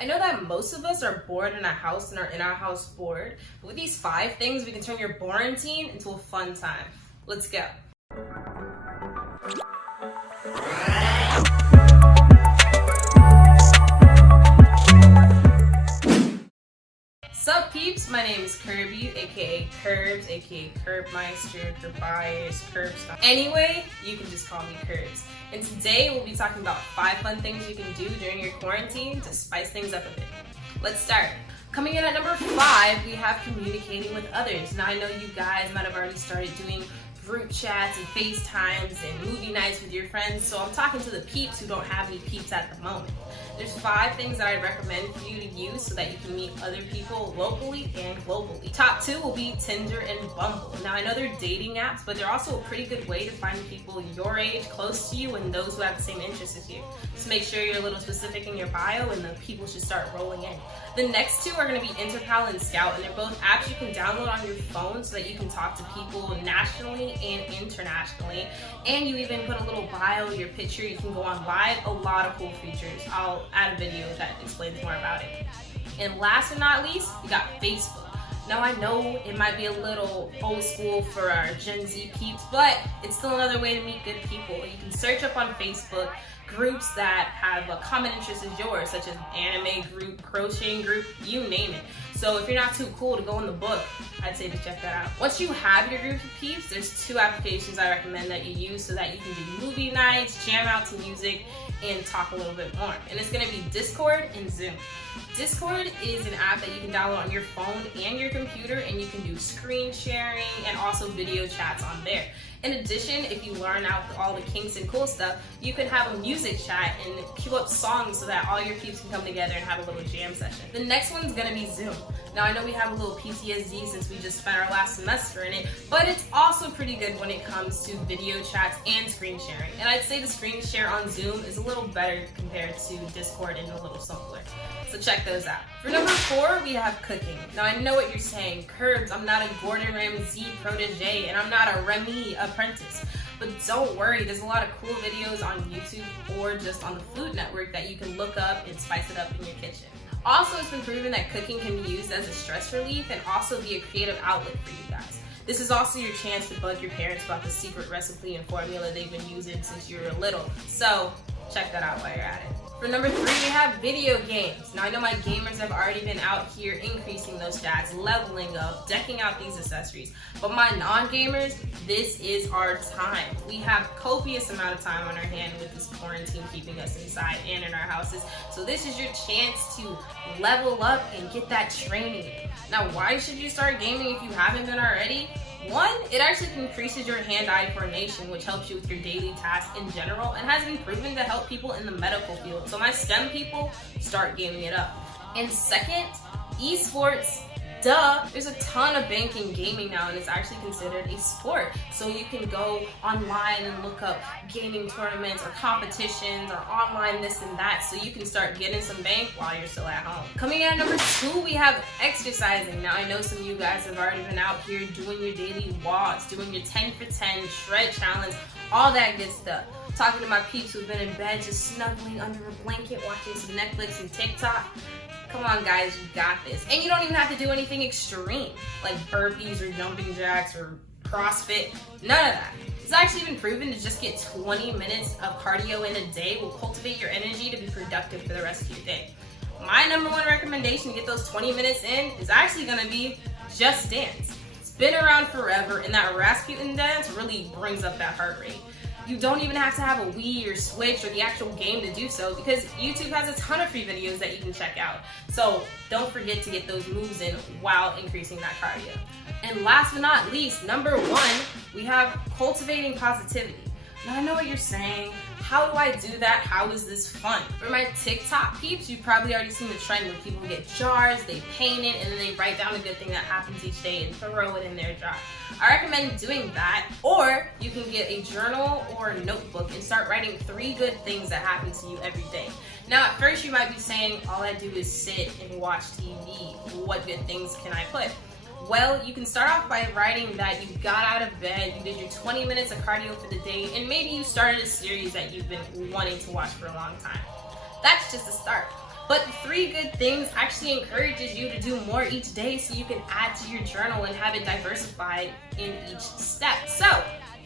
I know that most of us are bored in our house and are in our house bored, but with these 5 things, we can turn your quarantine into a fun time. Let's go. Sup peeps, my name is Kirbz, aka Kirbz, aka Kirbmeister, Kirbz, Kirbz. Anyway, you can just call me Kirbz. And today we'll be talking about 5 fun things you can do during your quarantine to spice things up a bit. Let's start. Coming in at number 5, we have communicating with others. Now I know you guys might have already started doing group chats and FaceTimes and movie nights with your friends, so I'm talking to the peeps who don't have any peeps at the moment. There's 5 things that I recommend for you to use so that you can meet other people locally and globally. Top 2 will be Tinder and Bumble. Now I know they're dating apps, but they're also a pretty good way to find people your age, close to you, and those who have the same interests as you. Just make sure you're a little specific in your bio and the people should start rolling in. The next 2 are going to be Interpal and Skout, and they're both apps you can download on your phone so that you can talk to people nationally and internationally. And you even put a little bio, your picture, you can go on live, a lot of cool features. I'll add a video that explains more about it. And last but not least, we got Facebook. Now I know it might be a little old school for our Gen Z peeps, but it's still another way to meet good people. You can search up on Facebook groups that have a common interest as yours, such as anime group, crocheting group, you name it. So if you're not too cool to go in the book, I'd say to check that out. Once you have your group of peeps, there's 2 applications I recommend that you use so that you can do movie nights, jam out to music, and talk a little bit more. And it's gonna be Discord and Zoom. Discord is an app that you can download on your phone and your computer, and you can do screen sharing and also video chats on there. In addition, if you learn out all the kinks and cool stuff, you can have a music chat and queue up songs so that all your peeps can come together and have a little jam session. The next one's gonna be Zoom. Now I know we have a little PTSD since we just spent our last semester in it, but it's also pretty good when it comes to video chats and screen sharing. And I'd say the screen share on Zoom is a little better compared to Discord and a little simpler. So check those out. For number 4, we have cooking. Now I know what you're saying, Kirbz, I'm not a Gordon Ramsay protege and I'm not a Remy apprentice. But don't worry, there's a lot of cool videos on YouTube or just on the Food Network that you can look up and spice it up in your kitchen. Also, it's been proven that cooking can be used as a stress relief and also be a creative outlet for you guys. This is also your chance to bug your parents about the secret recipe and formula they've been using since you were little. So check that out while you're at it. For number 3, we have video games. Now I know my gamers have already been out here increasing those stats, leveling up, decking out these accessories. But my non-gamers, this is our time. We have copious amount of time on our hand with this quarantine keeping us inside and in our houses. So this is your chance to level up and get that training. Now why should you start gaming if you haven't been already? 1, it actually increases your hand-eye coordination, which helps you with your daily tasks in general and has been proven to help people in the medical field. So my STEM people, start gaming it up. And second, esports. Duh, there's a ton of banking gaming now and it's actually considered a sport. So you can go online and look up gaming tournaments or competitions or online this and that so you can start getting some bank while you're still at home. Coming in at number 2, we have exercising. Now I know some of you guys have already been out here doing your daily walks, doing your 10 for 10, shred challenge, all that good stuff. Talking to my peeps who've been in bed just snuggling under a blanket watching some Netflix and TikTok. Come on guys, you got this. And you don't even have to do anything extreme, like burpees or jumping jacks or CrossFit, none of that. It's actually been proven to just get 20 minutes of cardio in a day will cultivate your energy to be productive for the rest of your day. My number 1 recommendation to get those 20 minutes in is actually gonna be Just Dance. It's been around forever and that Rasputin dance really brings up that heart rate. You don't even have to have a Wii or Switch or the actual game to do so because YouTube has a ton of free videos that you can check out. So don't forget to get those moves in while increasing that cardio. And last but not least, number 1, we have cultivating positivity. Now I know what you're saying. How do I do that? How is this fun? For my TikTok peeps, you've probably already seen the trend where people get jars, they paint it, and then they write down a good thing that happens each day and throw it in their jar. I recommend doing that, or you can get a journal or a notebook and start writing 3 good things that happen to you every day. Now at first you might be saying, all I do is sit and watch TV. What good things can I put? Well, you can start off by writing that you got out of bed, you did your 20 minutes of cardio for the day, and maybe you started a series that you've been wanting to watch for a long time. That's just a start. But the 3 good things actually encourages you to do more each day so you can add to your journal and have it diversified in each step. So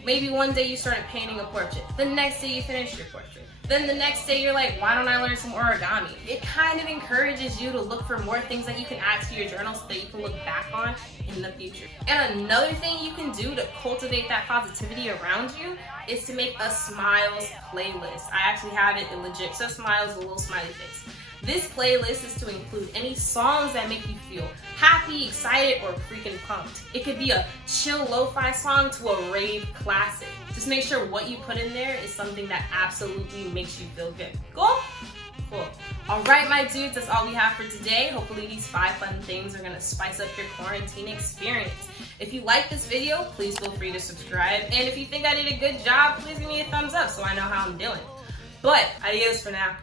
maybe one day you started painting a portrait, the next day you finish your portrait, then the next day you're like, why don't I learn some origami? It kind of encourages you to look for more things that you can add to your journal so that you can look back on in the future. And another thing you can do to cultivate that positivity around you is to make a smiles playlist. I actually have it in legit, so smiles, a little smiley face. This playlist is to include any songs that make you feel happy, excited, or freaking pumped. It could be a chill lo-fi song to a rave classic. Just make sure what you put in there is something that absolutely makes you feel good. Cool? Cool. All right, my dudes, that's all we have for today. Hopefully these 5 fun things are gonna spice up your quarantine experience. If you like this video, please feel free to subscribe. And if you think I did a good job, please give me a thumbs up so I know how I'm doing. But adios for now.